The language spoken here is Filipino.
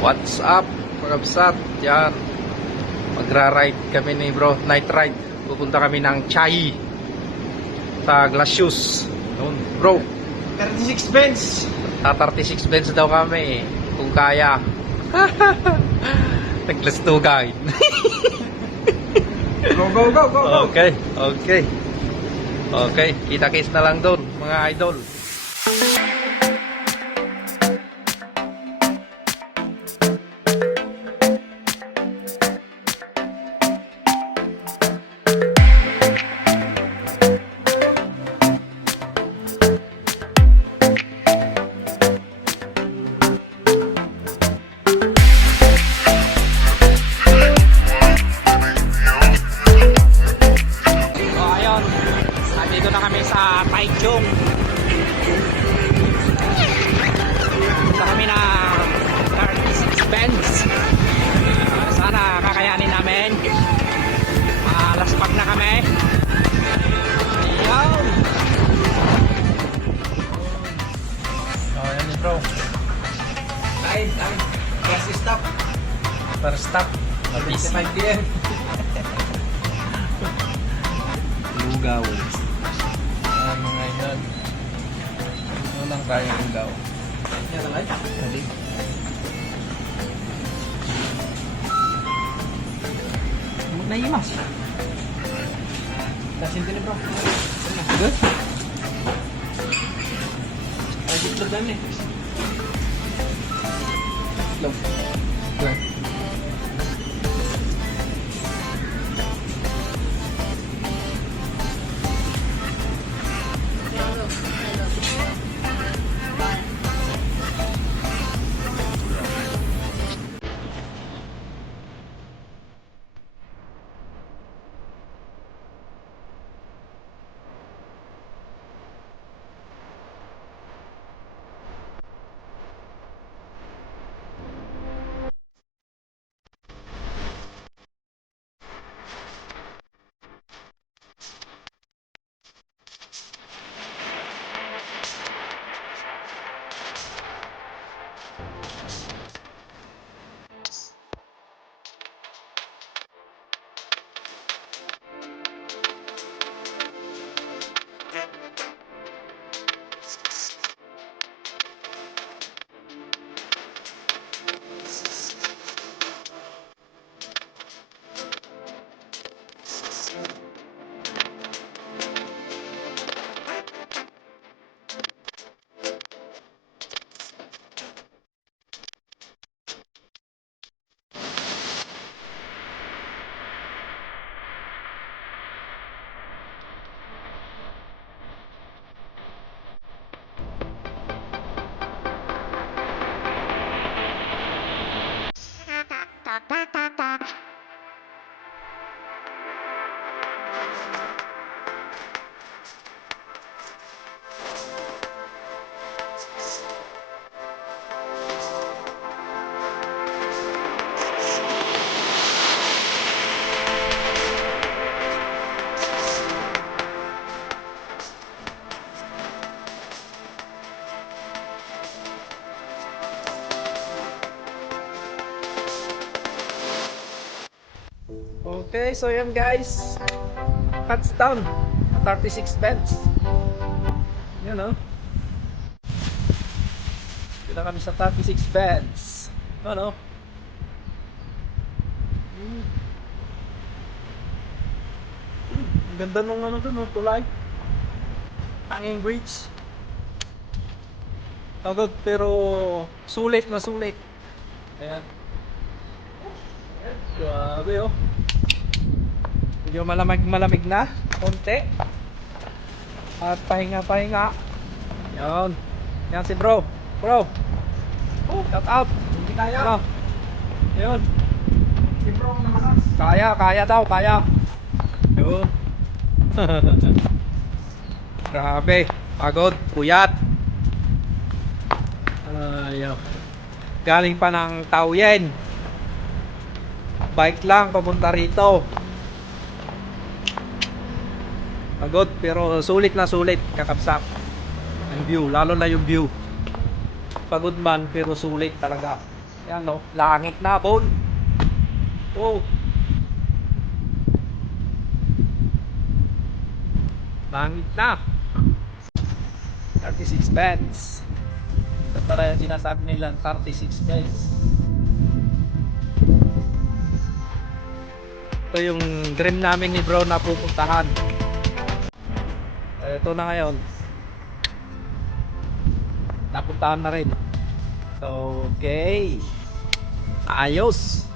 What's up mga kabsat? Yan, magra-ride kami ni bro, night ride. Pupunta kami ng Chai sa Glacius noon bro. 36 Benz. 36 Benz daw kami kung kaya. Naglastugan. Go, go, go, go, go. Okay, okay. Okay, kita-kits na lang doon mga idol. Dito na kami sa Taichung. Punta kami na 36 Benz. Sana kakayanin namin. Laspag na kami. Ayan. Ayan ni bro. Ay. First stop. First stop. 25 PM. Lugaw. Mga idol. Ano lang tayo lugaw. Yan naman. Ready? Naimas. Dasin din bro. Good? Ay, itlog lang eh. Itlog. Good. Okay, so yan guys. Touchdown. 36 Benz. Yan o. Dito na kami sa 36 Benz. Ano? Ang ganda nung ano dun, tulay. Hanging bridge. Pagod pero sulit na sulit. Ayan. Grabe oh. Medyo malamig na konti. At pahinga. Yan. Yan si bro. Bro. Oh, shout out. Hindi kaya. Ano? Ayun. Si bro na malakas. Kaya daw, kaya. Ayun. Grabe. Pagod, puyat. Ayaw. Galing pa ng Taoyuan. Bike lang papunta rito. Pagod pero sulit na sulit kakapsak. Ang view, lalo na yung view. Pagod man pero sulit talaga. Yan no, langit na bon. Oh. Langit na. 36 pence. Ito para yung sinasabi nila 36 pence. Ito yung dream namin ni bro na pupuntahan. Ito na ngayon. Napuntahan na rin. So, okay. Ayos.